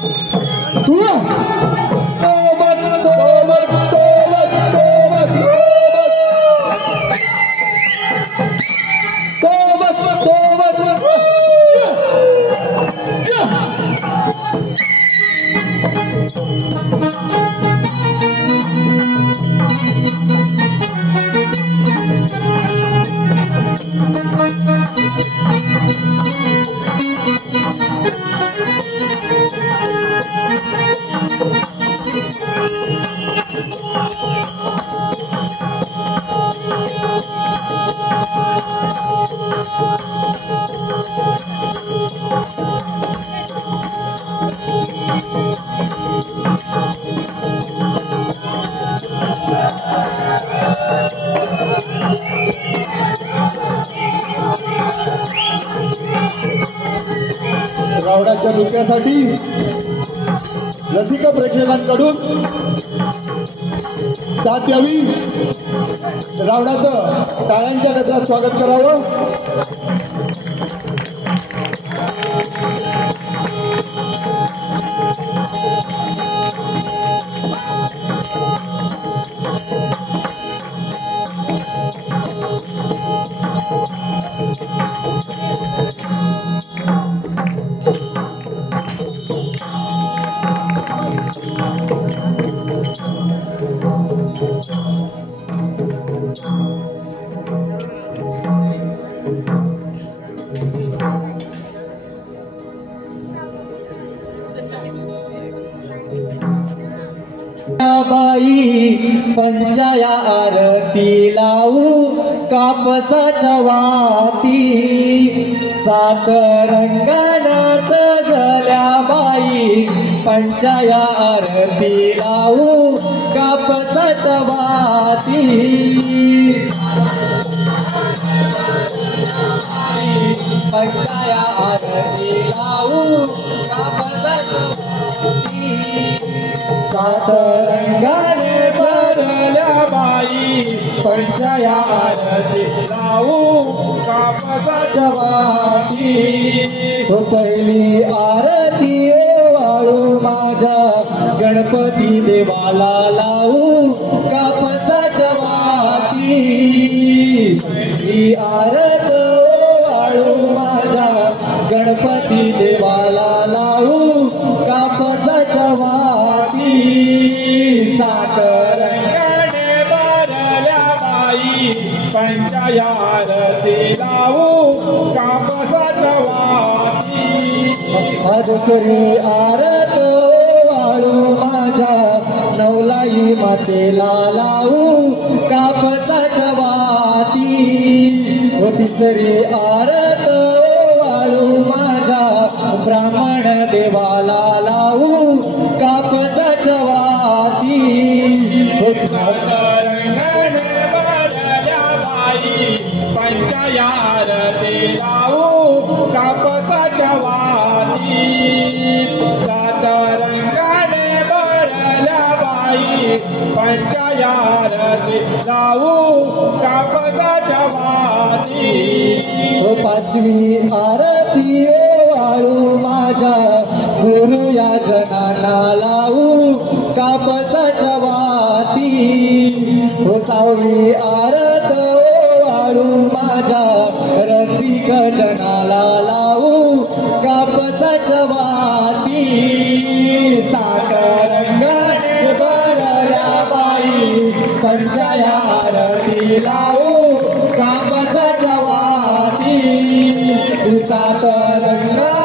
तुला रावणाच्या नृत्यासाठी रसिक प्रेक्षकांकडून साथ यावी, रावणाचं टाळ्यांच्या गजरात स्वागत करावं। बाई पंचाया आरती लावू कापसाच्या वाती, सात रंगानं सजल्या बाई पंचाया आरती लावू कापसाच्या वाती, पंचाया आरती लावू कापसाच्या वाती, सात रंगाने भरल्या बाई पंचाया आरती लावू कापसाच्या वाती, पहिली आरती वाळू माझ्या गणपती देवाला लावू कापसाच्या वाती, पहिली आरती वाळू माझ्या गणपती देवाला लावू कापसाच्या वाती, सात रंगाने भरल्या बाई पंचाया आरती लावू कापसाच्या वाती, दुसरी आरत वाळू माझ्या नवलाई मातेला लावू कापसाच्या वाती, तिसरी आरत वाळू माझ्या ब्राह्मण देवाला लावू कापसाच्या वाती, रंगाने भरल्या बाई पंचाया आरती लावू कापसाच्या वाती, सात रंगाने भरल्या बाई पंचाया आरती लावू कापसाच्या वाती, पाचवी आरती वाळू माझ्या गुरु या जनाना लावू कापसाच्या वाती, सहावी आरत वाळू माझ्या रसिक जनाला लावू कापसाच्या वाती, सात रंगाने भरल्या बाई पंचाया आरती लावू कापसाच्या वाती, सात रंगा